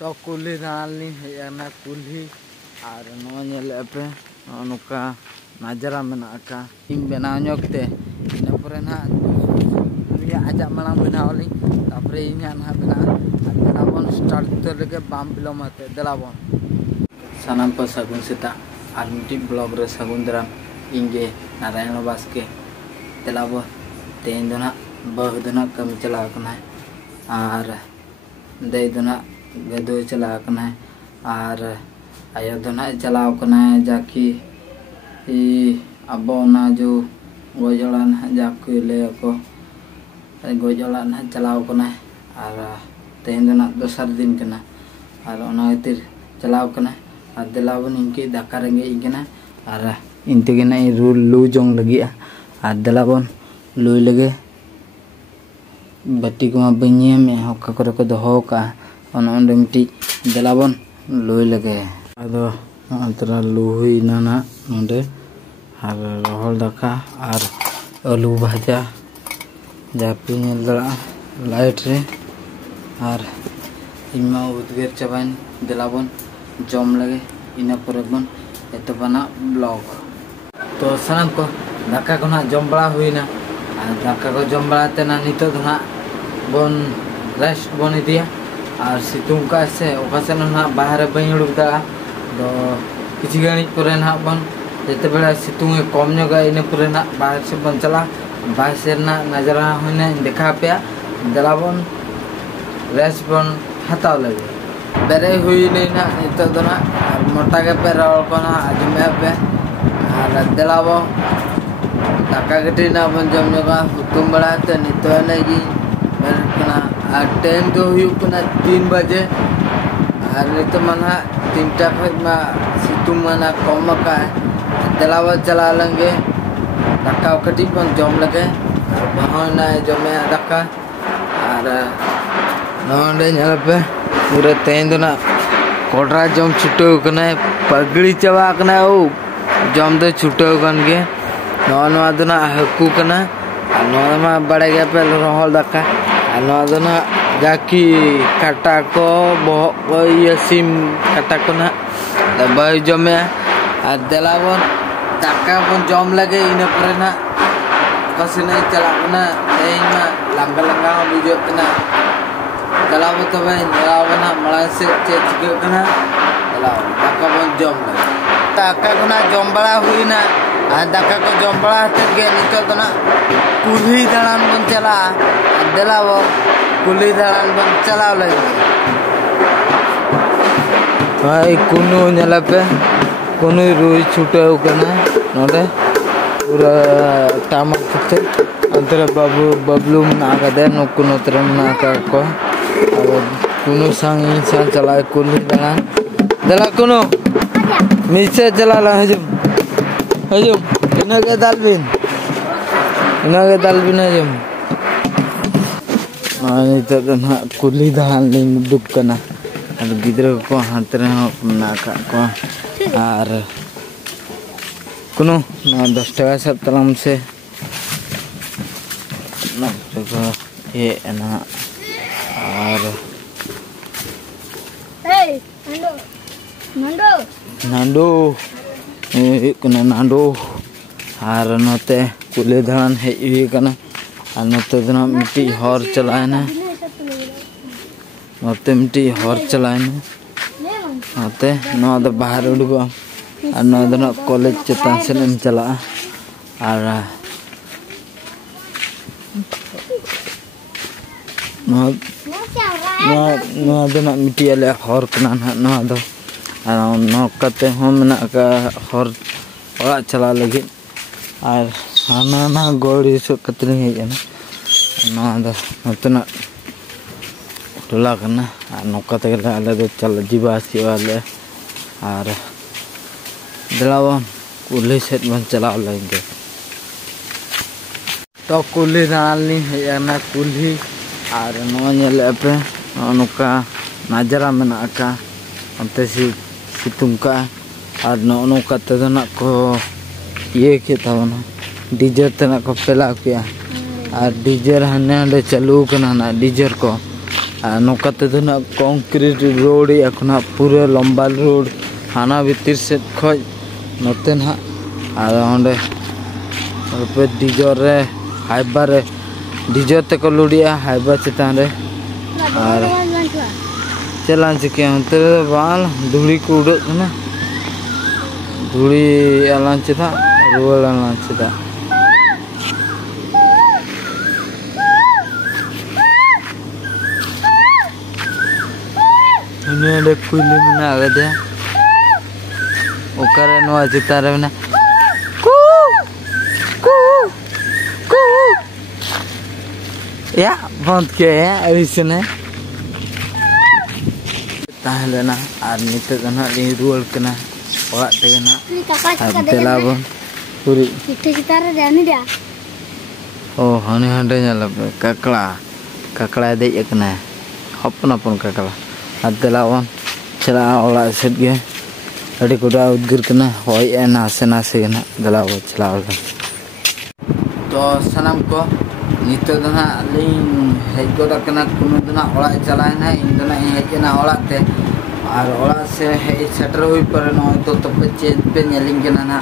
तो कुल्ही दालानी हेजना कुल्ही और नोले पे नौका नाजरा मेना इन बनाव नोकते इन पर ना आज मांग बनावली तापर इन ना बना देलाबन स्टार्ट लगे बाम बिलोम देलाबन सानाम को सगुन सेता और मिट्टी ब्लॉग रे सगुन दराम इंगे नारायण बास्के देलाबो तेन दो ना बहु दो ना कमी चला और दे दो ना गदो चला और आयो दो ना चला जाकि अब जो गजड़ा ना जाकि ले को गजड़ा ना चला और तेन दो ना दोसर दिन कना और खातिर चला और देलाबन इनके दाका रेंगे और इनते ना लू जोंग लगे और देलाबन लुई लगे बाटी को बनी में हका करे को दोहो का मिट्टी देलाबन लुई लगे अदरा लुई ना नोडे और रहल दाका और आलू भाजा जापी दड़ा लाइट रे और इमा उद्गार चाबाइन देलाबन जम लगे इन पर बन एतबना ब्लॉग तो सामान को दाका को ना जम बड़ा हुईना दाका को जम बड़ाते ना नितो ना बन रेस्ट बन इदिया और सितुंग का से ओकासे ना बाहर बई उड़ुक दा तो किछि गणित पर ना बन जते बेला सितुंग कम नगा इन पर ना बाहर से बन चला बाहर से ना नजरा होने देखा पे देलाबन रेस्ट बन हताव लगे बेरे हुई नहीं ना नितो तो ना मोटा के पे रल को ना आजमे पे और देलाबो दाका गटी ना बन जम नगा हुतुम बड़ा ते नितो नेगी मेरकना और टाइम तो हुई 3 बजे और नितो मना 3टा खमा सितुंग मना कम का देलाबो चला लेंगे दाका कटी बन जम लगे बहना जमे दाका और नोंडे नल पे पूरा तेन दो ना कोटरा जम छुटो कना पगड़ी चाबा कना ओ जम दो छुटो कन के नोआ दो ना हकू कना नोआ मा बड़े गे पे रहल दाका नोआ दो ना जाकी काटा को बो ये सिम काटा को ना बाय जमे आ देलाबन दाका बन जम लगे इन पर ना कसने चला कना एमा लंगा लंगा बुझो कना देलाबो तबे नेलाबना मळा से चिके कना देलाबो दाका बन जम लगे दाका को ना जम बड़ा हुईना आ दाका को जम बड़ा के नितो तो ना कुल्ही दालान बन चला देलाबो कुल्ही दालान बन चला लगे भाई कुनु नेला पे कुनु रुई छुटे कना नोडे पूरा टामक कते अंतर बाबू बबलू ना कदे नुकु नोतरम ना का को कुनु संग इंसान चला कुल्ही दालान देला कुनु नीचे चला ला हजम इनके दालबिन हजम नितो तो ना कुल्ही दालान लिंग दुक कना और गिद्र को हाथ रे ना का को और कुनु ना 10 टाका सब तलम से ना तो ये ना और नांडो कना नांडो और नोते कुल्ही दालान हेई कना और नोते दना मिट्टी हर चलाएना नोते मिट्टी हर चलाएना नोते नो द बाहर उडगो और नो दना कॉलेज चेतान से हम चला और नो दना मिट्टी ले हर कना नो दो नो कते हम ना का हर ओड़ा चला लगे और हाना ना गोड़ी सो कतरी है ना नो दो नतना टोला करना और नौका तक आले दो चल जीवासी वाले और देलाबन कुल्ही सेट बन चला लेंगे तो कुल्ही दालानी हेजना कुल्ही और नोले पे नौका नाजरा मेना का अंते सितुंग का और नौका तो ना को ये के तबना डीजर तना को पेला किया और डीजर हने चालू कना ना डीजर को नौका तेदो ना कंक्रीट रोड एखना पूरा लंबा रोड हाना भीतर से खज नोते ना और ओंडे पे डीजर रे हाइबा रे डीजर तक लुड़िया हाइबा चेतान रे और चलान चिके अंते बाल धूली को उड़त ना धूली आलान चेता रुवाल आलान चेता ini kuili mana ada okare noa cita re mana ku ya band ke ya arisne tahle na ar nite na li rual kena orak te na telabon puri itu cita re jani dia oh hani hande nyala kakla dei ekna hopon kakla Adelawan cela olah sedge adi kuda udgir kena hoi nase kena delawan cela olah to sanam ko nito dana aling hejgo da kena kuno dana olah cela na indana hejena olah te ar olah se hej setter hui par no to tope change pe nyeling kena na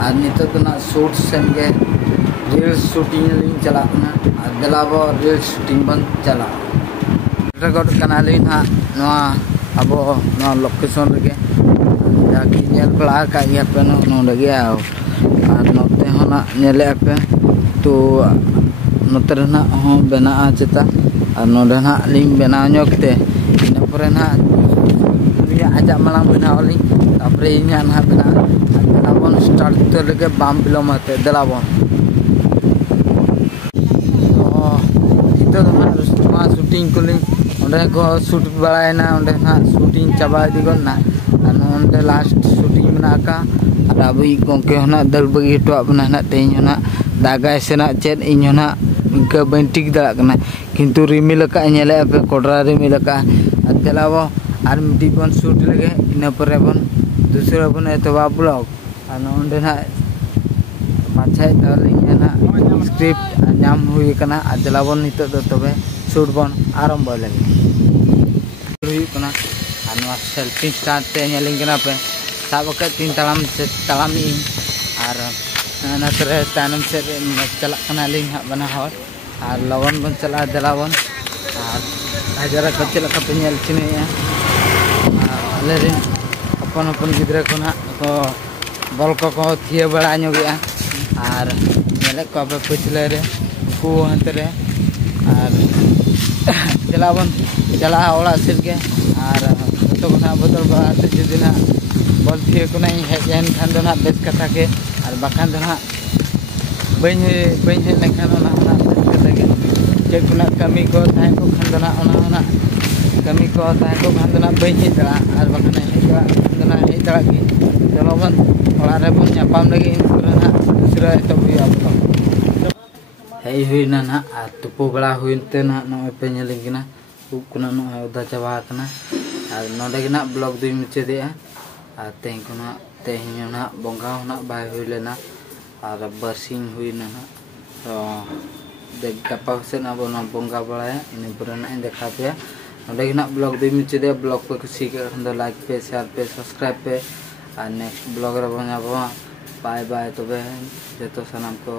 ar nito dana shoot senge reel shooting ling cela na adelawa reel shooting ban cela record kanalin ha noa abo noa location rege jaki nyel bala ka ya pe no lagi au ar note hona nyele ape tu note na ho bena aceta ar node na lim bena nyokte ina pore na ya ajak malang bena oli tapre inya na bena abon start to lege bam kilometer delabon oh itu na shooting kuling उन्हें को shoot बड़ा ना उन्हें ना shooting चाबा दी को ना उन्हें last shooting बना का अभी को के ना दल बगी तो अपना ना तेज ना दागा से ना चेत इन ना इनका बेंटिक दला करना किंतु रिमिल का इन्हें पे कोडरा रिमिल का अतला वो आर मिट्टी बन शूट लगे इन पर बन दूसरा बन तो ब्लॉग उन्हें ना पाछे तलिंग ना स्क्रिप्ट नाम हुई करना अतला बन नितो दो तबे शूट बन आरंभ लगे सेल्फी स्टार्ट ते nyelin kenapa tak pakai 3 talam ini ar nakre tanam se celak kenalin hak bana hot ar lawan pun celak delawan ar ajara kecil ka penyel sini ya lerin apon gidra ko na ko bol ko thia bala nyogi ar nyelek ko apa puchle re ku hantere ar चलावन चला ओला सिरगे और तो ना बदल बाते जदिना बल थिए को नहीं हेजन खान दो ना बेस कथा के और बखान दो ना बइन हे लेखान ना ना बेस कथा के जे कुना कमी को ताहे को खान दो ना कमी को ताहे को खान दो ना बइन हे दला और बखान हे दला खान दो ना हे दला की चलोवन ओला रे बन न्यापाम लगे इन ना दूसरा तो भी अब hei hui na na tupu bala hui te na no pe nyeling kina ukuna no udah cawa kana ar node kina blog dui muche dia teng kuna tehnya na bongga na bai hui le na ar basing hui na to dek kapau se na bona bongga bala ini purana ende khape node kina blog dui muche dia blog ko kisi ke hando like pe share pe subscribe pe ar next blog ra banya bye bye to be jeto sanam ko